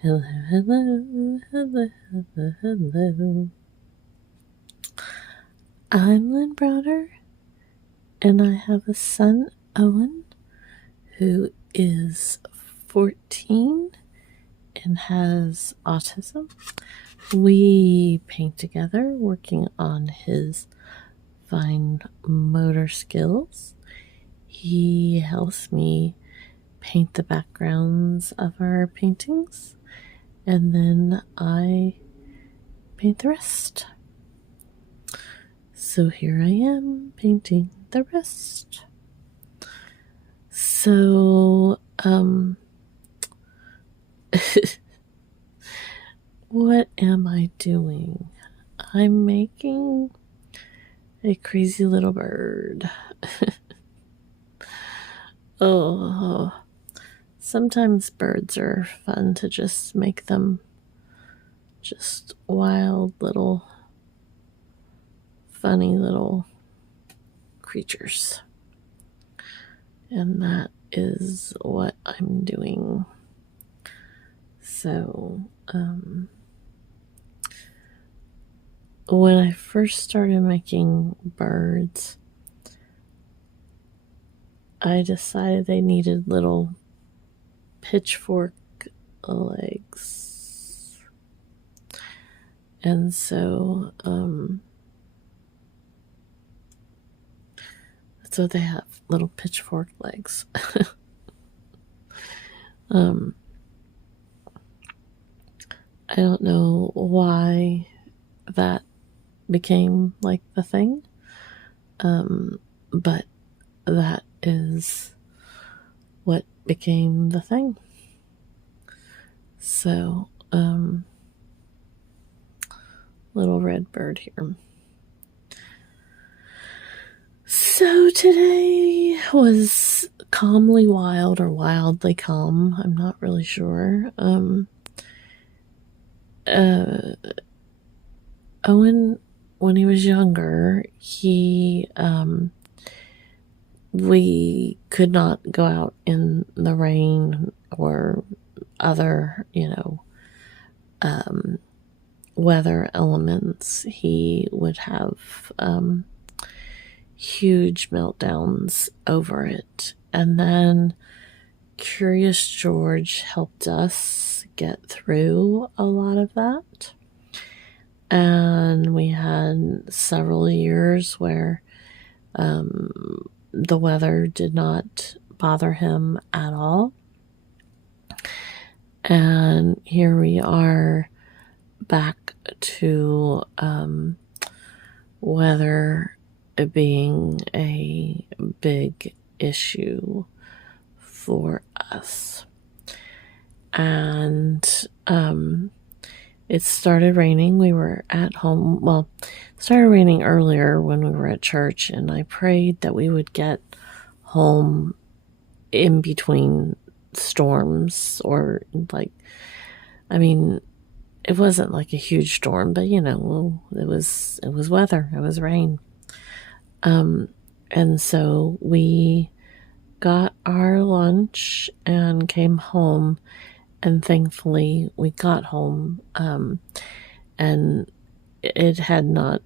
Hello, hello, hello, hello, hello. I'm Lynn Browder, and I have a son, Owen, who is 14 and has autism. We paint together, working on his fine motor skills. He helps me paint the backgrounds of our paintings, and then I paint the rest. So here I am painting the rest. So, what am I doing? I'm making a crazy little bird. Oh, sometimes birds are fun to just make them just wild little, funny little creatures. And that is what I'm doing. So, when I first started making birds, I decided they needed little pitchfork legs. And so, that's what they have, little pitchfork legs. I don't know why that became like the thing, but that is what became the thing. So, little red bird here. So today was calmly wild or wildly calm. I'm not really sure. Owen, when he was younger, we could not go out in the rain or other, weather elements. He would have huge meltdowns over it. And then Curious George helped us get through a lot of that. And we had several years where the weather did not bother him at all. And here we are back to weather being a big issue for us. And it started raining. We were at home. Well, it started raining earlier when we were at church, and I prayed that we would get home in between storms, or it wasn't like a huge storm, but it was weather. It was rain. And so we got our lunch and came home, and thankfully we got home, and it had not,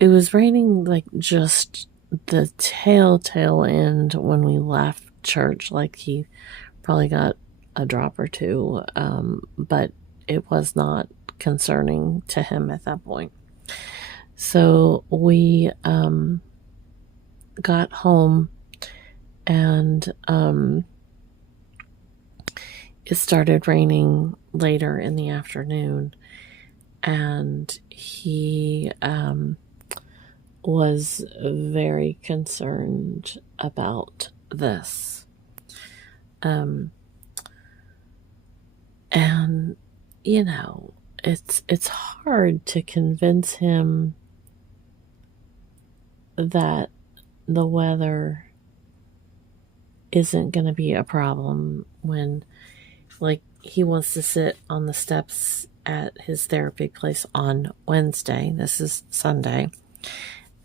it was raining like just the tail end when we left church. Like he probably got a drop or two, but it was not concerning to him at that point. So we got home, and it started raining later in the afternoon, and he was very concerned about this. And it's hard to convince him that the weather isn't going to be a problem when, he wants to sit on the steps at his therapy place on Wednesday. This is Sunday.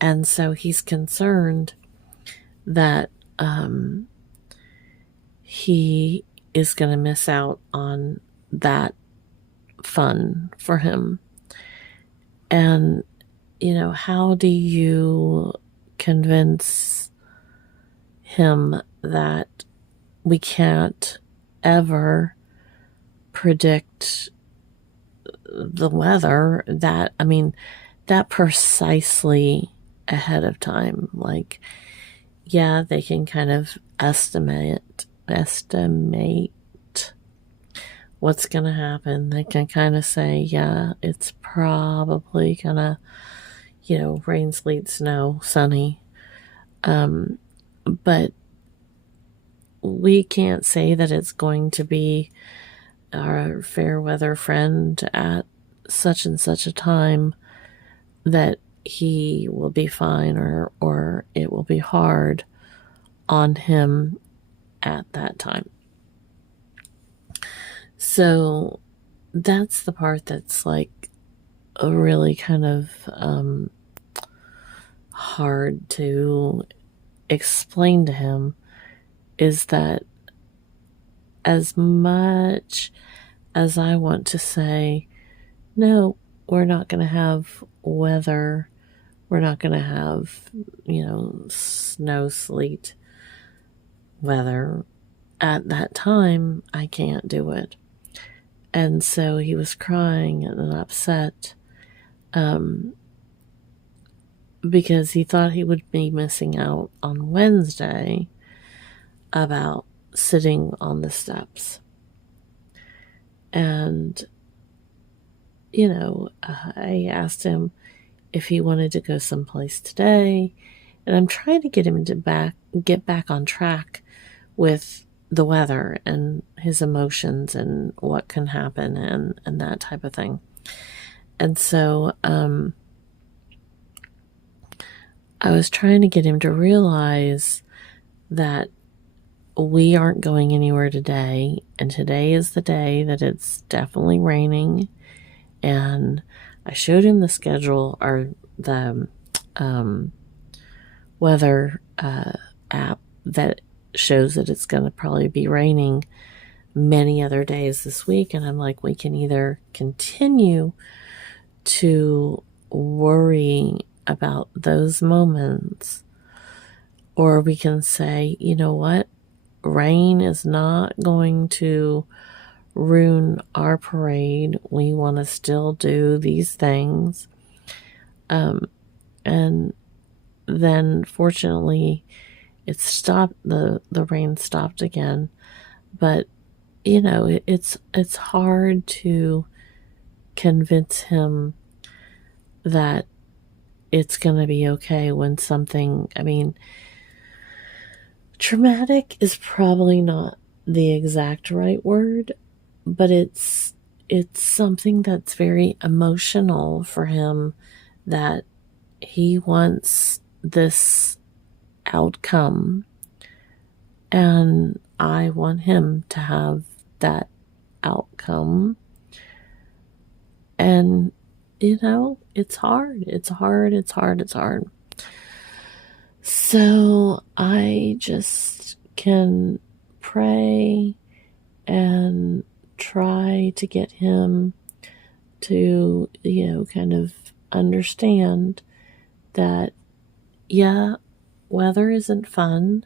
And so he's concerned that he is going to miss out on that fun for him. And, how do you convince him that we can't ever predict the weather that precisely ahead of time? Like, yeah, they can kind of estimate what's going to happen. They can kind of say, yeah, it's probably going to, rain, sleet, snow, sunny. But we can't say that it's going to be our fair weather friend at such and such a time that he will be fine or it will be hard on him at that time. So that's the part that's like a really kind of hard to explain to him, is that as much as I want to say, no, we're not going to have weather, we're not going to have, snow, sleet weather at that time, I can't do it. And so he was crying and upset because he thought he would be missing out on Wednesday about sitting on the steps. And, I asked him if he wanted to go someplace today. And I'm trying to get him to get back on track with the weather and his emotions and what can happen and that type of thing. And so I was trying to get him to realize that we aren't going anywhere today, and today is the day that it's definitely raining. And I showed him the schedule, or the weather app that shows that it's going to probably be raining many other days this week. And I'm like, we can either continue to worry about those moments, or we can say, you know what, rain is not going to ruin our parade. We want to still do these things. And then fortunately it stopped, the rain stopped again. But it's hard to convince him that it's going to be okay when something, traumatic is probably not the exact right word, but it's something that's very emotional for him, that he wants this outcome, and I want him to have that outcome. And it's hard. So I just can pray and try to get him to, kind of understand that, yeah, weather isn't fun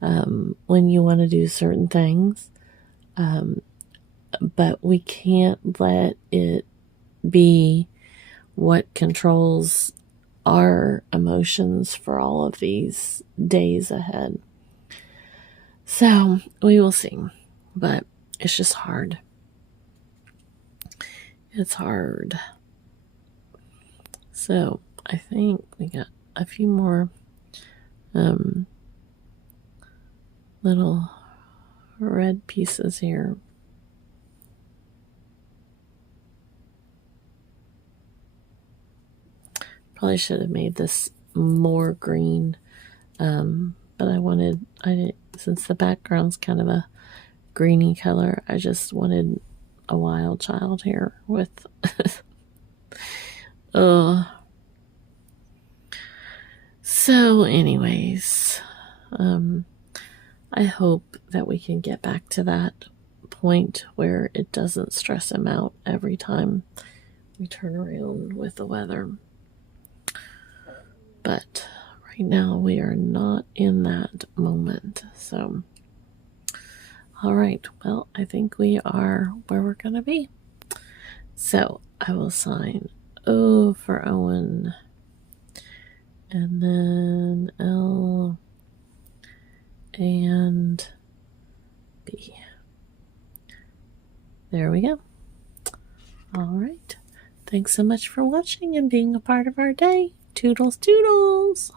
when you want to do certain things, but we can't let it be what controls our emotions for all of these days ahead. So we will see, but it's just hard. It's hard. So I think we got a few more little red pieces here. Probably should have made this more green, but since the background's kind of a greeny color, I just wanted a wild child here with So anyways, I hope that we can get back to that point where it doesn't stress him out every time we turn around with the weather. But right now we are not in that moment. So, all right. Well, I think we are where we're going to be. So I will sign O for Owen. And then L and B. There we go. All right. Thanks so much for watching and being a part of our day. Toodles, toodles.